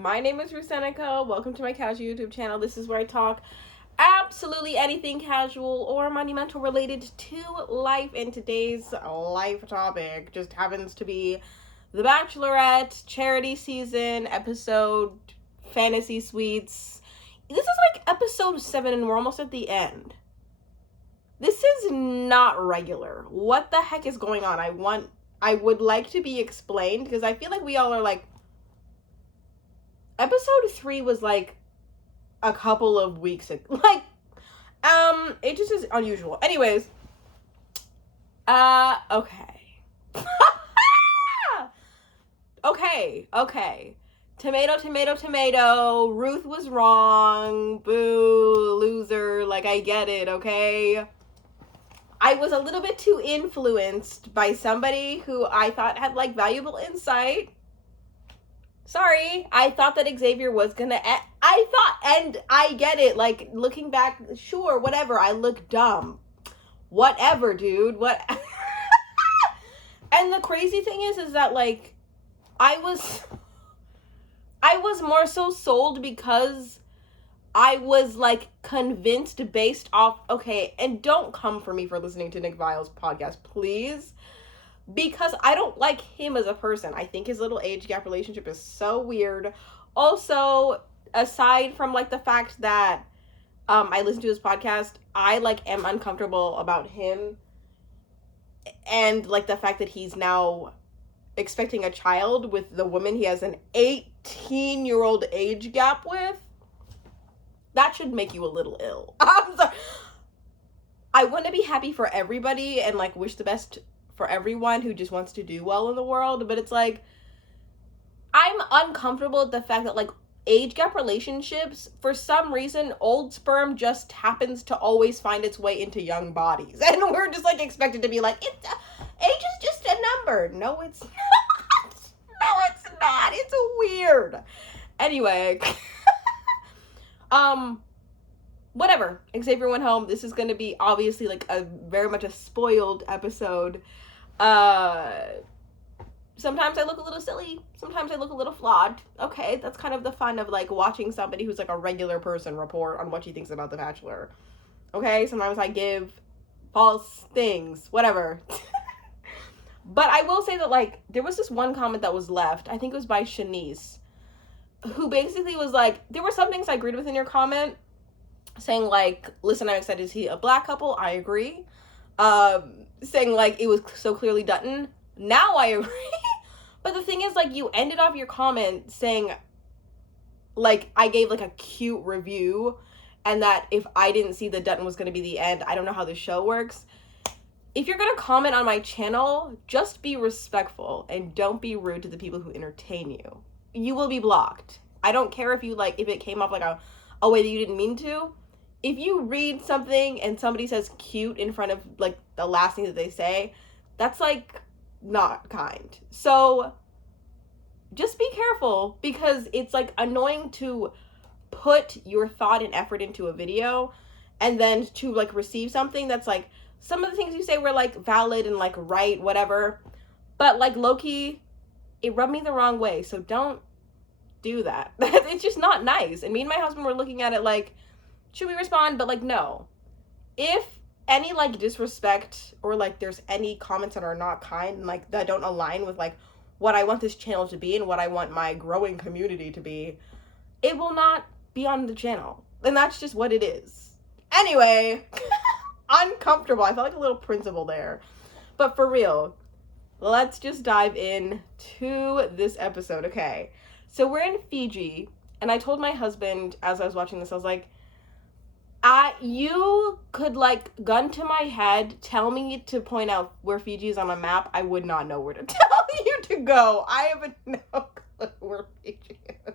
My name is Rusenica. Welcome to my casual YouTube channel. This is where I talk absolutely anything casual or monumental related to life. And today's life topic just happens to be the Bachelorette Charity season episode Fantasy Suites. This is like episode 7 and we're almost at the end. This is not regular. What the heck is going on? I would like to be explained because I feel like we all are like, episode 3 was like a couple of weeks ago. Like, it just is unusual. Anyways, okay. okay. Tomato. Ruth was wrong. Boo, loser. Like, I get it, okay? I was a little bit too influenced by somebody who I thought had, like, valuable insight. Sorry, I thought that Xavier was gonna and I get it, like, looking back, sure, whatever, I look dumb. Whatever, dude, what? And the crazy thing is that, like, I was more so sold because I was, like, convinced based off, okay, and don't come for me for listening to Nick Vile's podcast, please. Because I don't like him as a person. I think his little age gap relationship is so weird. Also, aside from, like, the fact that I listen to his podcast, I, like, am uncomfortable about him. And, like, the fact that he's now expecting a child with the woman he has an 18-year-old age gap with. That should make you a little ill. I'm sorry. I want to be happy for everybody and, like, wish the best for everyone who just wants to do well in the world, but it's like, I'm uncomfortable with the fact that, like, age gap relationships, for some reason, old sperm just happens to always find its way into young bodies, and we're just, like, expected to be like, age is just a number. No, it's not. No, it's not. It's weird. Anyway, whatever. Xavier went home. This is gonna be obviously, like, a very much a spoiled episode. Sometimes I look a little silly. Sometimes I look a little flawed. Okay, that's kind of the fun of, like, watching somebody who's, like, a regular person report on what she thinks about The Bachelor. Okay, sometimes I give false things. Whatever. But I will say that, like, there was this one comment that was left. I think it was by Shanice, who basically was like, there were some things I agreed with in your comment, saying, like, listen, I'm excited to see a black couple. I agree. Saying, like, it was so clearly Dutton. Now I agree. But the thing is, like, you ended off your comment saying, like, I gave, like, a cute review, and that if I didn't see that Dutton was going to be the end, I don't know how the show works. If you're going to comment on my channel, just be respectful, and don't be rude to the people who entertain you. You will be blocked. I don't care if you, like, if it came off, like, a way that you didn't mean to. If you read something and somebody says cute in front of, like, the last thing that they say, that's, like, not kind. So just be careful, because it's, like, annoying to put your thought and effort into a video and then to, like, receive something that's, like, some of the things you say were, like, valid and, like, right, whatever, but, like, low-key, it rubbed me the wrong way, so don't do that. It's just not nice. And me and my husband were looking at it like, should we respond? But, like, no. If any, like, disrespect or, like, there's any comments that are not kind and, like, that don't align with, like, what I want this channel to be and what I want my growing community to be, it will not be on the channel. And that's just what it is. Anyway, uncomfortable. I felt like a little principal there. But for real, let's just dive in to this episode. Okay, so we're in Fiji, and I told my husband as I was watching this, I was like, you could, like, gun to my head, tell me to point out where Fiji is on a map, I would not know where to tell you to go. I have no clue where Fiji is.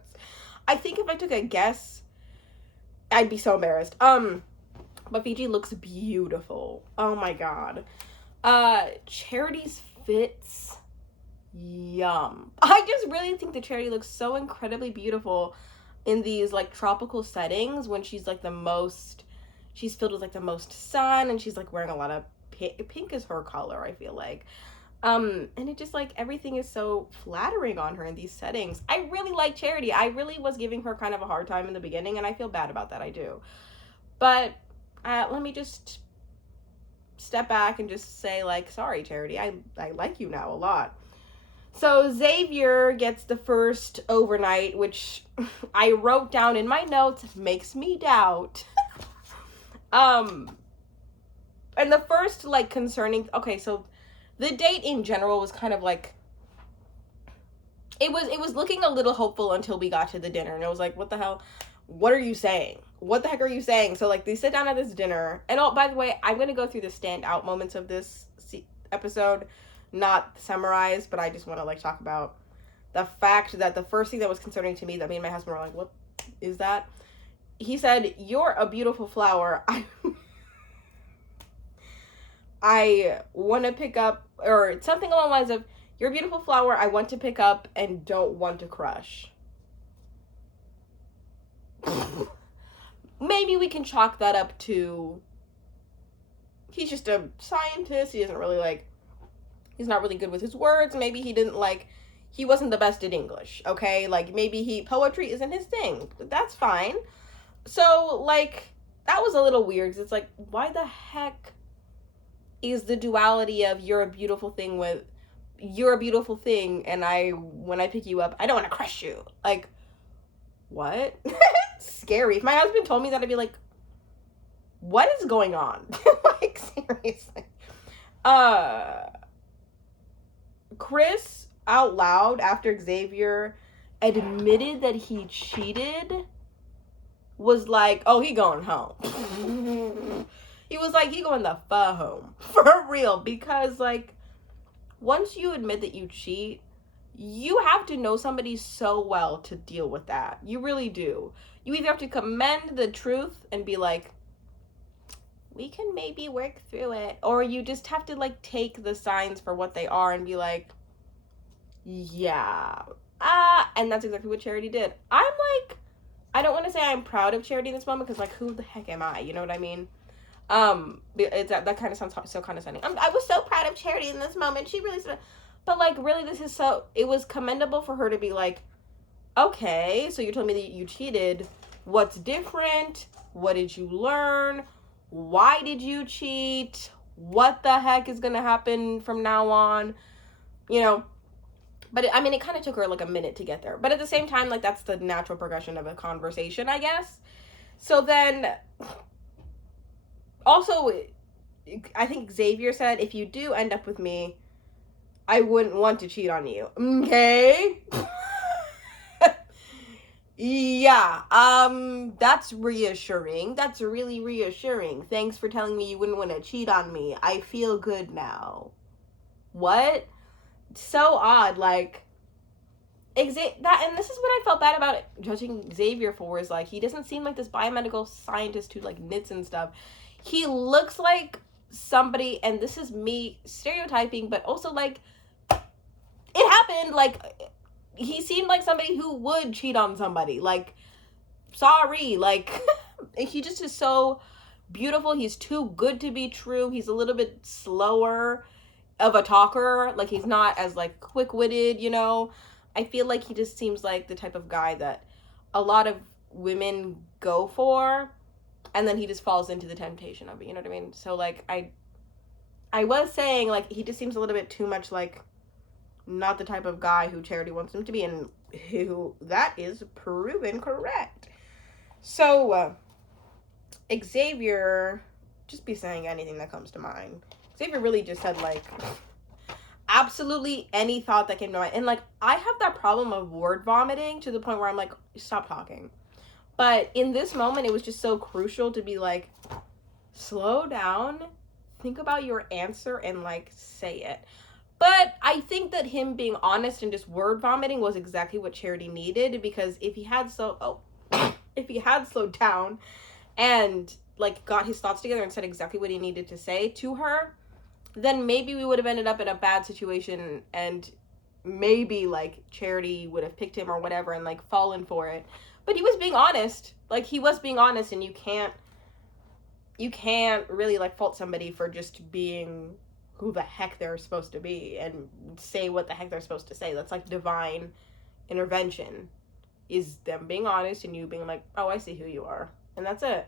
I think if I took a guess, I'd be so embarrassed. But Fiji looks beautiful. Oh my god. Charity's fits, yum. I just really think the Charity looks so incredibly beautiful in these, like, tropical settings when she's, like, she's filled with, like, the most sun, and she's, like, wearing a lot of pink is her color, I feel like. And it just like everything is so flattering on her in these settings. I really like Charity. I really was giving her kind of a hard time in the beginning, and I feel bad about that. I do. But let me just step back and just say, like, sorry, Charity. I like you now a lot. So Xavier gets the first overnight, which I wrote down in my notes, makes me doubt. And the first, like, concerning, okay, so the date in general was kind of like, it was looking a little hopeful until we got to the dinner, and it was like, what the hell? What are you saying? What the heck are you saying? So, like, they sit down at this dinner, and oh, by the way, I'm going to go through the standout moments of this episode, not summarize, but I just want to, like, talk about the fact that the first thing that was concerning to me, that me and my husband were like, what is that? He said, you're a beautiful flower. I want to pick up, or something along the lines of, you're a beautiful flower I want to pick up and don't want to crush. Maybe we can chalk that up to, he's just a scientist. He doesn't really like, he's not really good with his words. Maybe he didn't like, he wasn't the best at English, okay? Like, maybe poetry isn't his thing. That's fine. So, like, that was a little weird, because it's like, why the heck is the duality of you're a beautiful thing with, you're a beautiful thing, and when I pick you up, I don't want to crush you. Like, what? Scary. If my husband told me that, I'd be like, what is going on? Like, seriously. Chris, out loud, after Xavier admitted that he cheated, was like, oh, he going home. He was like, he going the fuck home. For real. Because, like, once you admit that you cheat, you have to know somebody so well to deal with that. You really do. You either have to commend the truth and be like, we can maybe work through it. Or you just have to, like, take the signs for what they are and be like, yeah. And that's exactly what Charity did. I'm like, I don't want to say I'm proud of Charity in this moment, because, like, who the heck am I? You know what I mean? That kind of sounds so condescending. I was so proud of Charity in this moment. She really said, but, like, really, it was commendable for her to be like, okay, so you're telling me that you cheated. What's different? What did you learn? Why did you cheat? What the heck is gonna happen from now on? You know, but I mean, it kind of took her like a minute to get there. But at the same time, like, that's the natural progression of a conversation, I guess. So then, also, I think Xavier said, if you do end up with me, I wouldn't want to cheat on you. Okay? Yeah, that's reassuring. That's really reassuring. Thanks for telling me you wouldn't want to cheat on me. I feel good now. What? So odd, like, and this is what I felt bad about judging Xavier for, is like, he doesn't seem like this biomedical scientist who, like, knits and stuff. He looks like somebody, and this is me stereotyping, but also, like, it happened, like, he seemed like somebody who would cheat on somebody. Like, sorry, like, he just is so beautiful. He's too good to be true. He's a little bit slower of a talker. Like, he's not as, like, quick-witted, you know? I feel like he just seems like the type of guy that a lot of women go for, and then he just falls into the temptation of it, you know what I mean? So, like, I was saying, like, he just seems a little bit too much, like, not the type of guy who Charity wants him to be, and who that is proven correct. So, Xavier, just be saying anything that comes to mind. Xavier really just said, like, absolutely any thought that came to mind. And, like, I have that problem of word vomiting to the point where I'm like, stop talking. But in this moment, it was just so crucial to be like, slow down, think about your answer, and, like, say it. But I think that him being honest and just word vomiting was exactly what Charity needed, because if he had slowed down and, like, got his thoughts together and said exactly what he needed to say to her, then maybe we would have ended up in a bad situation, and maybe, like, Charity would have picked him or whatever and, like, fallen for it. But he was being honest. Like, he was being honest, and you can't really, like, fault somebody for just being who the heck they're supposed to be and say what the heck they're supposed to say. That's like divine intervention, is them being honest and you being like, oh, I see who you are. And that's it.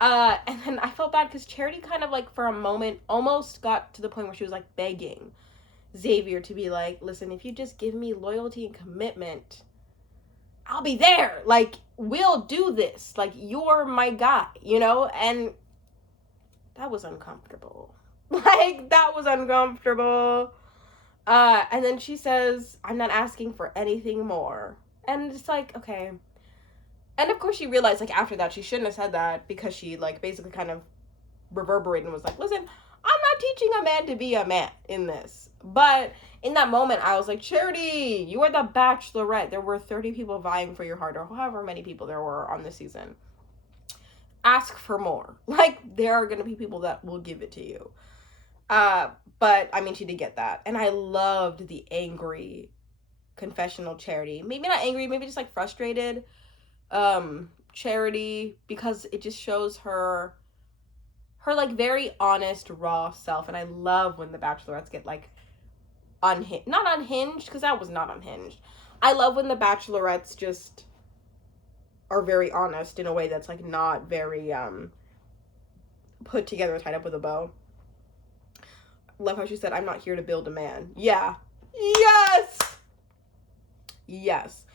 And then I felt bad because Charity kind of like for a moment almost got to the point where she was like begging Xavier to be like, listen, if you just give me loyalty and commitment, I'll be there. Like, we'll do this. Like, you're my guy, you know? And that was uncomfortable. Like, that was uncomfortable. And then she says, I'm not asking for anything more. And it's like, okay. And of course she realized, like, after that, she shouldn't have said that because she, like, basically kind of reverberated and was like, listen, I'm not teaching a man to be a man in this. But in that moment, I was like, Charity, you are the Bachelorette. There were 30 people vying for your heart, or however many people there were on this season. Ask for more. Like, there are going to be people that will give it to you. But, I mean, she did get that. And I loved the angry confessional Charity. Maybe not angry, maybe just, like, frustrated Charity, because it just shows her like very honest, raw self. And I love when the Bachelorettes get like unhinged, not unhinged, because that was not unhinged. I love when the Bachelorettes just are very honest in a way that's like not very put together, tied up with a bow. Love how she said, I'm not here to build a man. Yeah. Yes.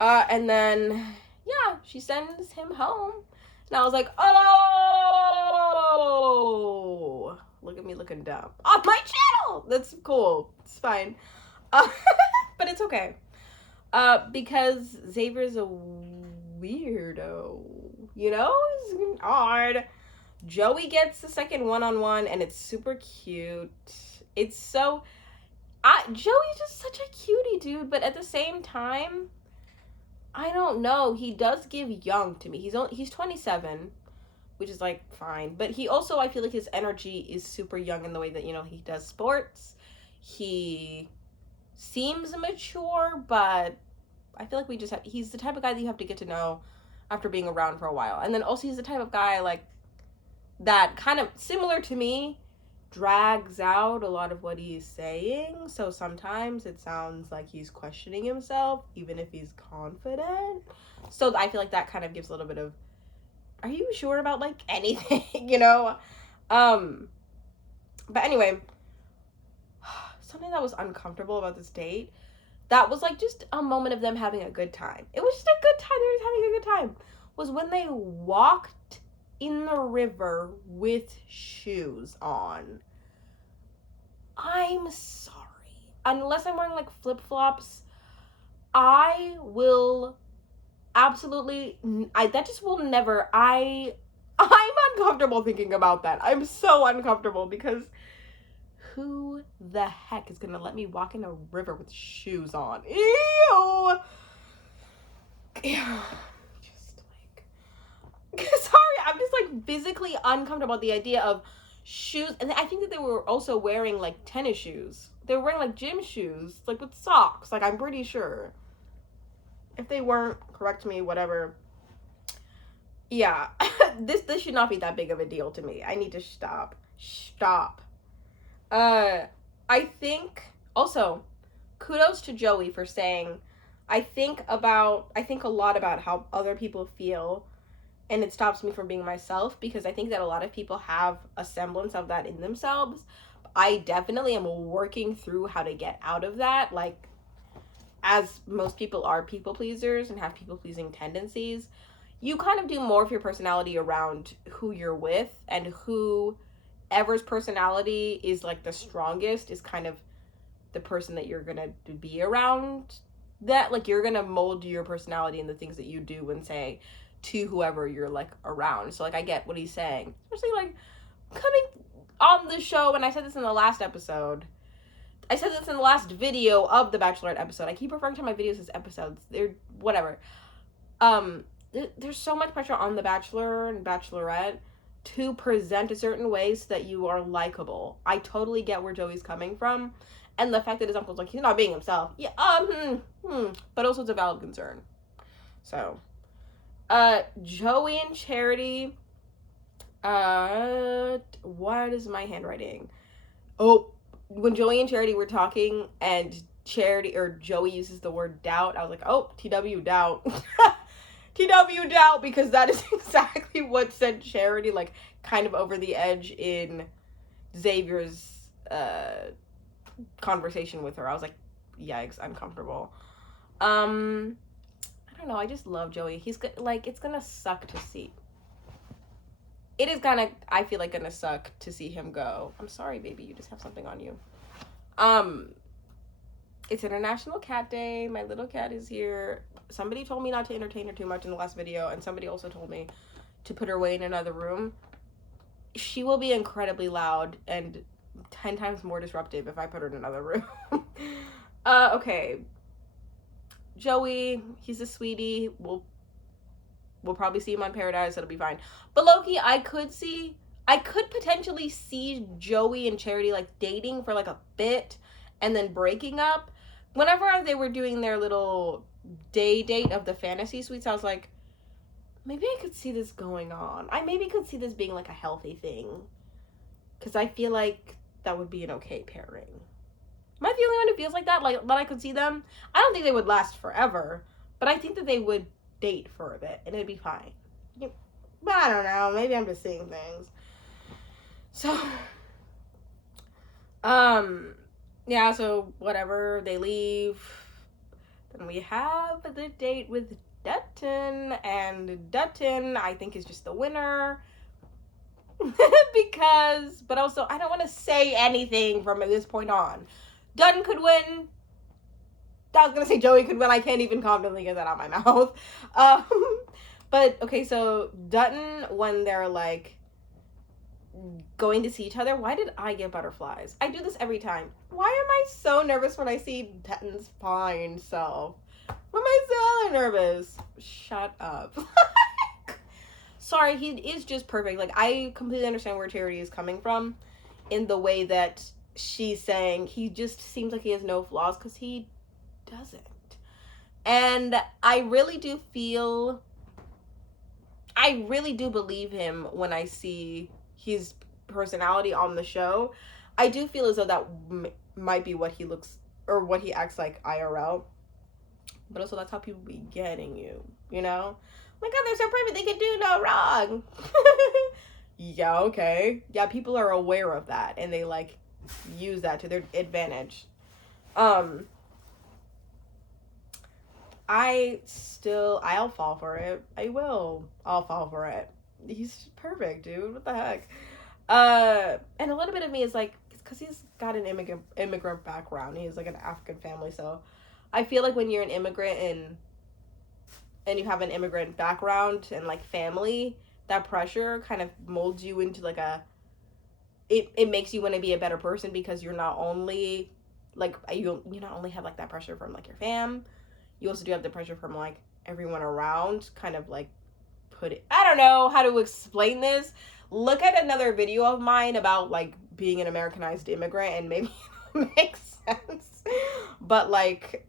And then yeah, she sends him home. And I was like, oh, look at me looking dumb on my channel. That's cool. It's fine. But it's okay. Because Xavier's a weirdo. You know? It's odd. Joey gets the second one-on-one, and it's super cute. It's so... Joey's just such a cutie, dude. But at the same time, I don't know. He does give young to me. He's 27, which is like fine. But he also, I feel like his energy is super young in the way that, you know, he does sports. He seems mature, but I feel like he's the type of guy that you have to get to know after being around for a while. And then also he's the type of guy like that kind of similar to me drags out a lot of what he's saying, so sometimes it sounds like he's questioning himself even if he's confident. So I feel like that kind of gives a little bit of, are you sure about like anything? You know? But anyway, something that was uncomfortable about this date, that was like just a moment of them having a good time. It was just a good time. They were just having a good time. Was when they walked in the river with shoes on. I'm sorry. Unless I'm wearing like flip-flops, I will absolutely, that just will never, I'm uncomfortable thinking about that. I'm so uncomfortable because who the heck is gonna let me walk in a river with shoes on? Ew. Sorry, I'm just like physically uncomfortable with the idea of shoes. And I think that they were also wearing like tennis shoes. They were wearing like gym shoes, like with socks. Like, I'm pretty sure. If they weren't, correct me, whatever. Yeah, this should not be that big of a deal to me. I need to stop. I think also kudos to Joey for saying, I think a lot about how other people feel, and it stops me from being myself, because I think that a lot of people have a semblance of that in themselves. I definitely am working through how to get out of that, like, as most people are people pleasers and have people pleasing tendencies. You kind of do more of your personality around who you're with, and whoever's personality is like the strongest is kind of the person that you're gonna be around. That, like, you're gonna mold your personality and the things that you do and say to whoever you're like around. So like, I get what he's saying, especially like coming on the show. And I said this in the last episode, I said this in the last video of the Bachelorette episode. I keep referring to my videos as episodes. They're whatever. There's so much pressure on the Bachelor and Bachelorette to present a certain way so that you are likable. I totally get where Joey's coming from, and the fact that his uncle's like, he's not being himself. Yeah. But also it's a valid concern. So, Joey and Charity. What is my handwriting? Oh, when Joey and Charity were talking and Charity or Joey uses the word doubt, I was like, oh, TW doubt. TW doubt, because that is exactly what sent Charity like kind of over the edge in Xavier's conversation with her. I was like, yikes, uncomfortable. I don't know, I just love Joey. He's good. Like, it's gonna suck to see. It is gonna, I feel like, gonna suck to see him go. I'm sorry, baby, you just have something on you. It's International Cat Day. My little cat is here. Somebody told me not to entertain her too much in the last video, and somebody also told me to put her away in another room. She will be incredibly loud and 10 times more disruptive if I put her in another room. Okay. Joey, he's a sweetie. We'll probably see him on Paradise. It'll be fine. But Loki, I could potentially see Joey and Charity like dating for like a bit and then breaking up. Whenever they were doing their little date of the fantasy suites, I was like, maybe I could see this going on. I maybe could see this being like a healthy thing. Because I feel like that would be an okay pairing. Am I the only one who feels like that? Like, that I could see them? I don't think they would last forever. But I think that they would date for a bit. And it'd be fine. But I don't know. Maybe I'm just seeing things. So, yeah, so whatever. They leave. Then we have the date with Dutton. And Dutton, I think, is just the winner. Because, but also, I don't want to say anything from this point on. Dutton could win. I was going to say Joey could win. I can't even confidently get that out of my mouth. But, okay, so Dutton, when they're, like, going to see each other, why did I get butterflies? I do this every time. Why am I so nervous when I see Dutton's fine self? Why am I so nervous? Shut up. Sorry, he is just perfect. Like, I completely understand where Charity is coming from in the way that she's saying he just seems like he has no flaws, because he doesn't. And I really do believe him when I see his personality on the show. I do feel as though that might be what he looks or what he acts like IRL. But also, that's how people be getting you, you know? Oh my God, they're so perfect, they can do no wrong. Yeah, okay. Yeah, people are aware of that, and they, like, use that to their advantage. I'll fall for it. I'll fall for it. He's perfect, dude. What the heck? And a little bit of me is like, because he's got an immigrant background. He has like an African family, so I feel like when you're an immigrant and you have an immigrant background and like family, that pressure kind of molds you into like it makes you want to be a better person, because you're not only like you not only have like that pressure from like your fam, you also do have the pressure from like everyone around, kind of like I don't know how to explain this. Look at another video of mine about like being an Americanized immigrant and maybe it makes sense. But like,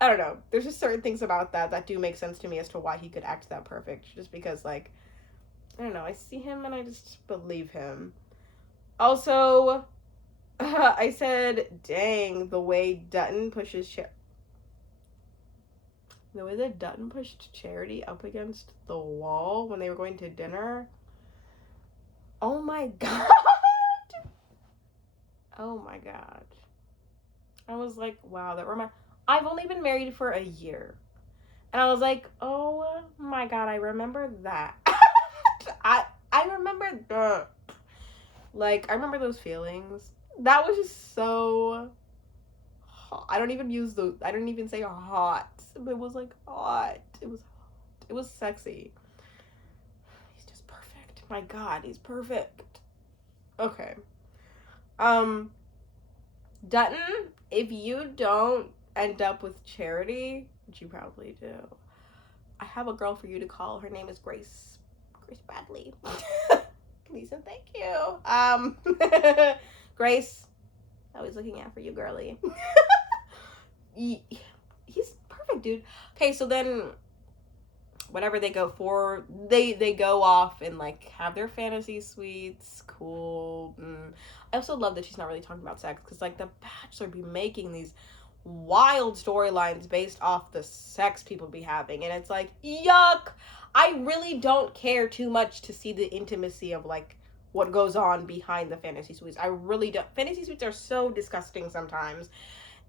I don't know. There's just certain things about that do make sense to me as to why he could act that perfect. Just because like, I don't know. I see him and I just believe him. Also, I said, dang, the way Dutton pushed Charity up against the wall when they were going to dinner. Oh my God. Oh my God. I was like, wow, I've only been married for a year. And I was like, oh my God, I remember that. I remember that. Like, I remember those feelings. That was just so hot. I don't even say hot. It was like hot. It was sexy. He's just perfect. My God, he's perfect. Okay. Dutton, if you don't end up with Charity, which you probably do, I have a girl for you to call. Her name is Grace Bradley. Lisa, thank you. Grace, I was looking out for you, girly. He's perfect, dude. Okay, so then whatever they go for, they go off and like have their fantasy suites. Cool. I also love that she's not really talking about sex, because like The Bachelor be making these wild storylines based off the sex people be having, and it's like, yuck. I really don't care too much to see the intimacy of like what goes on behind the fantasy suites. I really don't. Fantasy suites are so disgusting sometimes.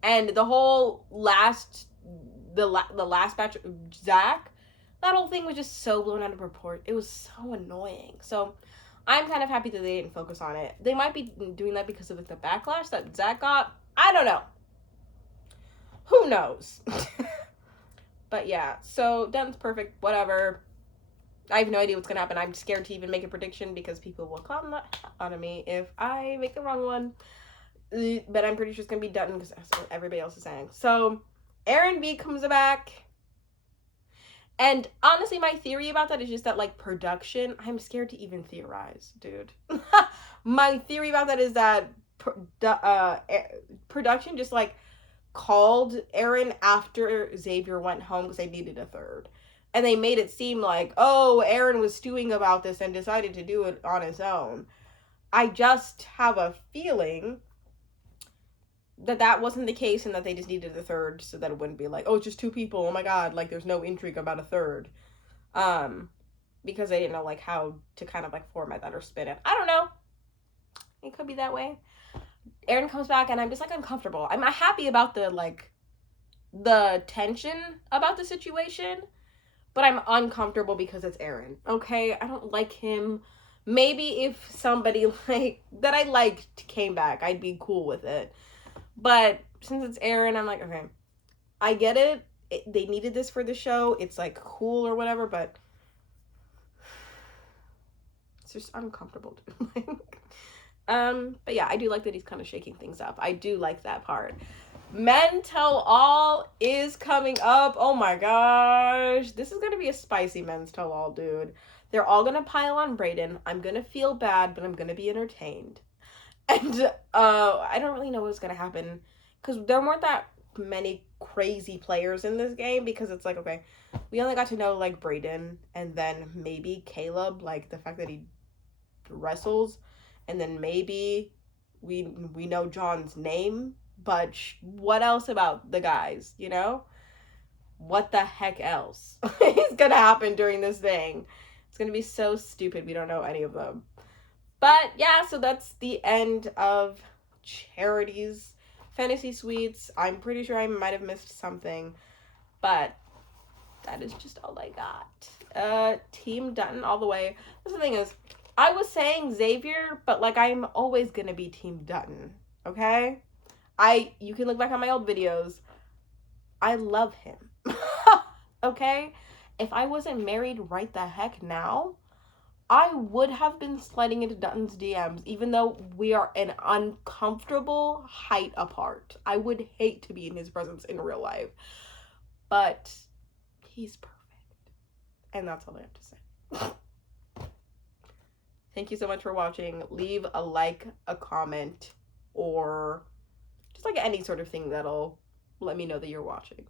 And the whole the last batch, Zach, that whole thing was just so blown out of proportion. It was so annoying. So I'm kind of happy that they didn't focus on it. They might be doing that because of the backlash that Zach got. I don't know. Who knows? But yeah, so Denton's perfect, whatever. I have no idea what's gonna happen. I'm scared to even make a prediction because people will come out of me if I make the wrong one. But I'm pretty sure it's gonna be Dutton because that's what everybody else is saying. So Aaron B comes back. And honestly, my theory about that is just that, like, production, I'm scared to even theorize, dude. My theory about that is that production just, like, called Aaron after Xavier went home because they needed a third. And they made it seem like, oh, Aaron was stewing about this and decided to do it on his own. I just have a feeling that wasn't the case, and that they just needed a third so that it wouldn't be like, oh, it's just two people, oh my god, like there's no intrigue about a third, because they didn't know like how to kind of like format that or spin it. I don't know, it could be that way. Aaron comes back and I'm just like uncomfortable. I'm happy about the tension about the situation, but I'm uncomfortable because it's Aaron. Okay, I don't like him. Maybe if somebody like that I liked came back, I'd be cool with it. But since it's Aaron, I'm like, okay, I get it. They needed this for the show. It's like cool or whatever, but it's just uncomfortable. But yeah, I do like that he's kind of shaking things up. I do like that part. Men Tell All is coming up. Oh my gosh. This is going to be a spicy Men's Tell All, dude. They're all going to pile on Brayden. I'm going to feel bad, but I'm going to be entertained. And I don't really know what's going to happen, because there weren't that many crazy players in this game, because it's like, okay, we only got to know like Brayden and then maybe Caleb, like the fact that he wrestles, and then maybe we know John's name, but what else about the guys, you know? What the heck else is gonna happen during this thing? It's gonna be so stupid. We don't know any of them. But yeah, so that's the end of Charity's fantasy suites. I'm pretty sure I might have missed something, but that is just all I got. Team Dutton all the way. That's the thing is, I was saying Xavier, but like I'm always gonna be Team Dutton. Okay? You can look back on my old videos. I love him. Okay? If I wasn't married right the heck now, I would have been sliding into Dutton's DMs, even though we are an uncomfortable height apart. I would hate to be in his presence in real life. But he's perfect. And that's all I have to say. Thank you so much for watching. Leave a like, a comment, or just like any sort of thing that'll let me know that you're watching.